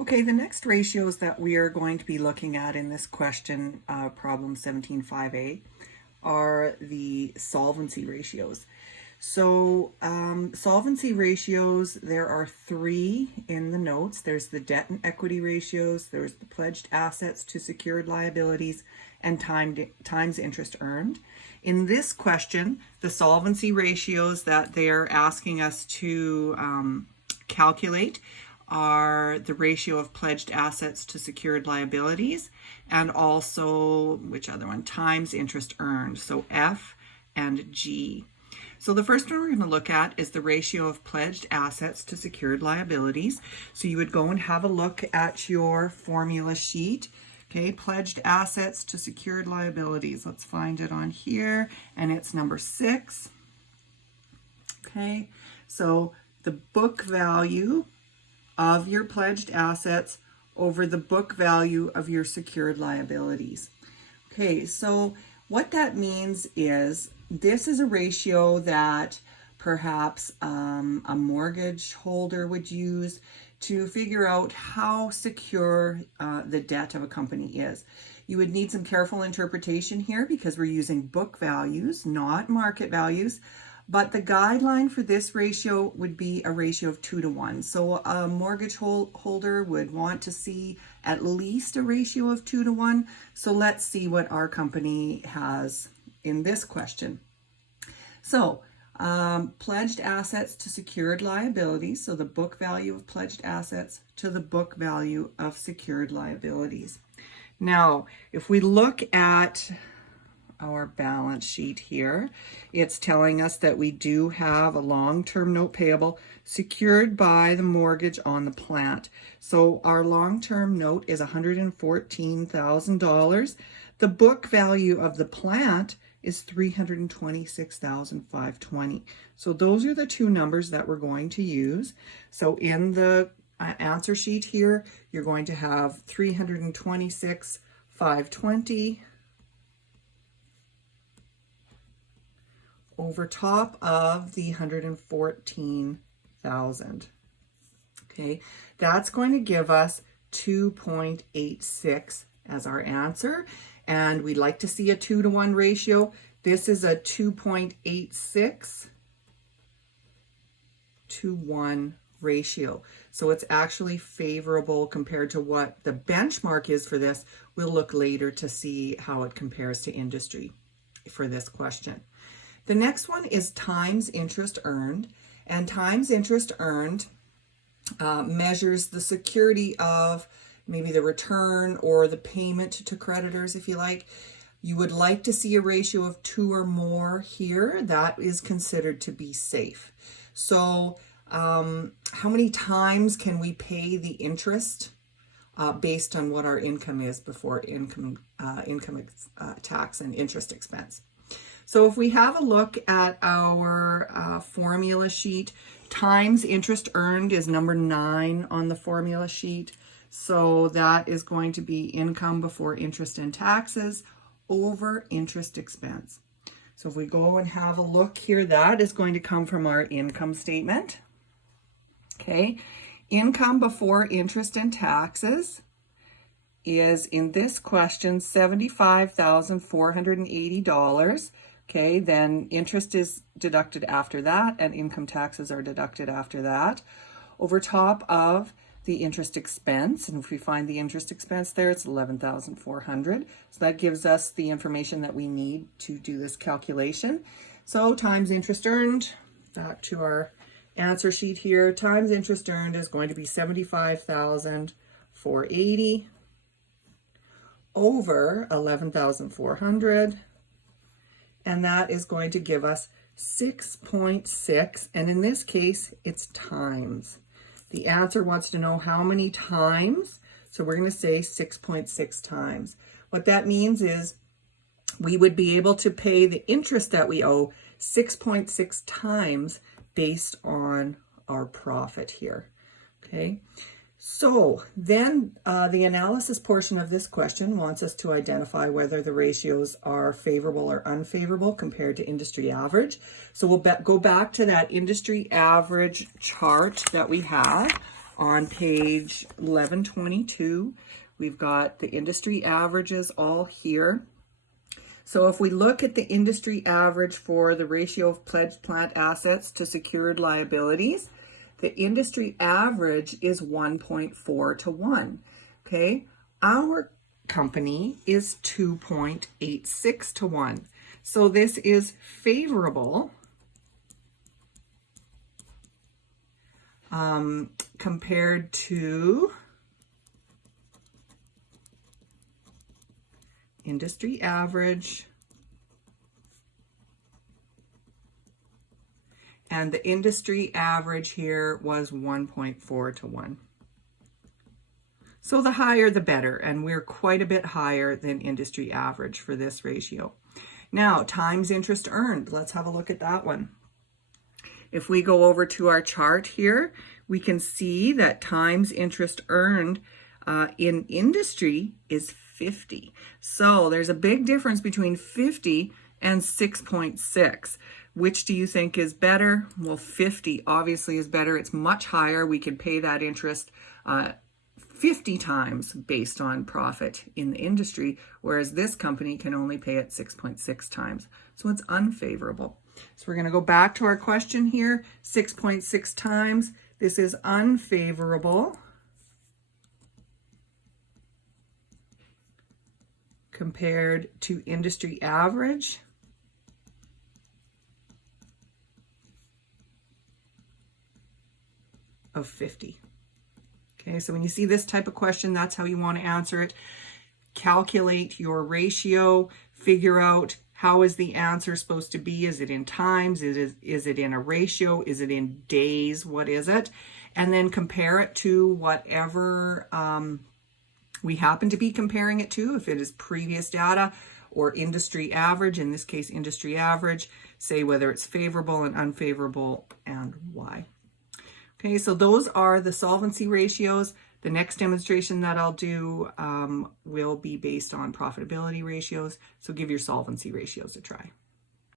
Okay, the next ratios that we are going to be looking at in this question, problem 17.5a, are the solvency ratios. So solvency ratios, there are three in the notes. There's the debt and equity ratios, there's the pledged assets to secured liabilities, and times interest earned. In this question, the solvency ratios that they're asking us to calculate are the ratio of pledged assets to secured liabilities, and also, which other one? Times interest earned, so F and G. So the first one we're going to look at is the ratio of pledged assets to secured liabilities. So you would go and have a look at your formula sheet. Okay, pledged assets to secured liabilities. Let's find it on here, and it's number 6. Okay, so the book value of your pledged assets over the book value of your secured liabilities. Okay, so what that means is this is a ratio that perhaps a mortgage holder would use to figure out how secure the debt of a company is. You would need some careful interpretation here because we're using book values, not market values. But the guideline for this ratio would be a ratio of 2 to 1. So a mortgage holder would want to see at least a ratio of 2 to 1. So let's see what our company has in this question. So pledged assets to secured liabilities. So the book value of pledged assets to the book value of secured liabilities. Now, if we look at our balance sheet here, it's telling us that we do have a long-term note payable secured by the mortgage on the plant. So our long-term note is $114,000. The book value of the plant is $326,520. So those are the two numbers that we're going to use. So in the answer sheet here, you're going to have $326,520 over top of the $114,000. Okay, that's going to give us 2.86 as our answer, and we'd like to see a 2 to 1 ratio. This is a 2.86 to 1 ratio. So it's actually favorable compared to what the benchmark is for this. We'll look later to see how it compares to industry for this question. The next one is times interest earned, and times interest earned measures the security of maybe the return or the payment to creditors, if you like. You would like to see a ratio of 2 or more here. That is considered to be safe. So how many times can we pay the interest based on what our income is before income tax and interest expense? So if we have a look at our formula sheet, times interest earned is number 9 on the formula sheet. So that is going to be income before interest and taxes over interest expense. So if we go and have a look here, that is going to come from our income statement. Okay, income before interest and taxes is, in this question, $75,480. Okay, then interest is deducted after that, and income taxes are deducted after that, over top of the interest expense. And if we find the interest expense there, it's $11,400. So that gives us the information that we need to do this calculation. So times interest earned, back to our answer sheet here, times interest earned is going to be $75,480 over $11,400. And that is going to give us 6.6, and in this case, it's times. The answer wants to know how many times, so we're going to say 6.6 times. What that means is we would be able to pay the interest that we owe 6.6 times based on our profit here. Okay, so then the analysis portion of this question wants us to identify whether the ratios are favorable or unfavorable compared to industry average. So we'll go back to that industry average chart that we have On page 1122, we've got the industry averages all here. So if we look at the industry average for the ratio of pledged plant assets to secured liabilities, the industry average is 1.4 to 1. Okay, our company is 2.86 to 1. So this is favorable compared to industry average, and the industry average here was 1.4 to 1. So the higher the better, and we're quite a bit higher than industry average for this ratio. Now, times interest earned. Let's have a look at that one. If we go over to our chart here, we can see that times interest earned in industry is 50. So there's a big difference between 50 and 6.6. Which do you think is better? Well, 50 obviously is better. It's much higher. We can pay that interest 50 times based on profit in the industry, whereas this company can only pay it 6.6 times. So it's unfavorable. So we're going to go back to our question here. 6.6 times. This is unfavorable compared to industry average of 50. Okay, so when you see this type of question, that's how you want to answer it. Calculate your ratio, figure out how is the answer supposed to be. Is it in times? Is it in a ratio? Is it in days? What is it? And then compare it to whatever we happen to be comparing it to. If it is previous data or industry average, in this case industry average, say whether it's favorable and unfavorable and why. Okay, so those are the solvency ratios. The next demonstration that I'll do will be based on profitability ratios. So give your solvency ratios a try.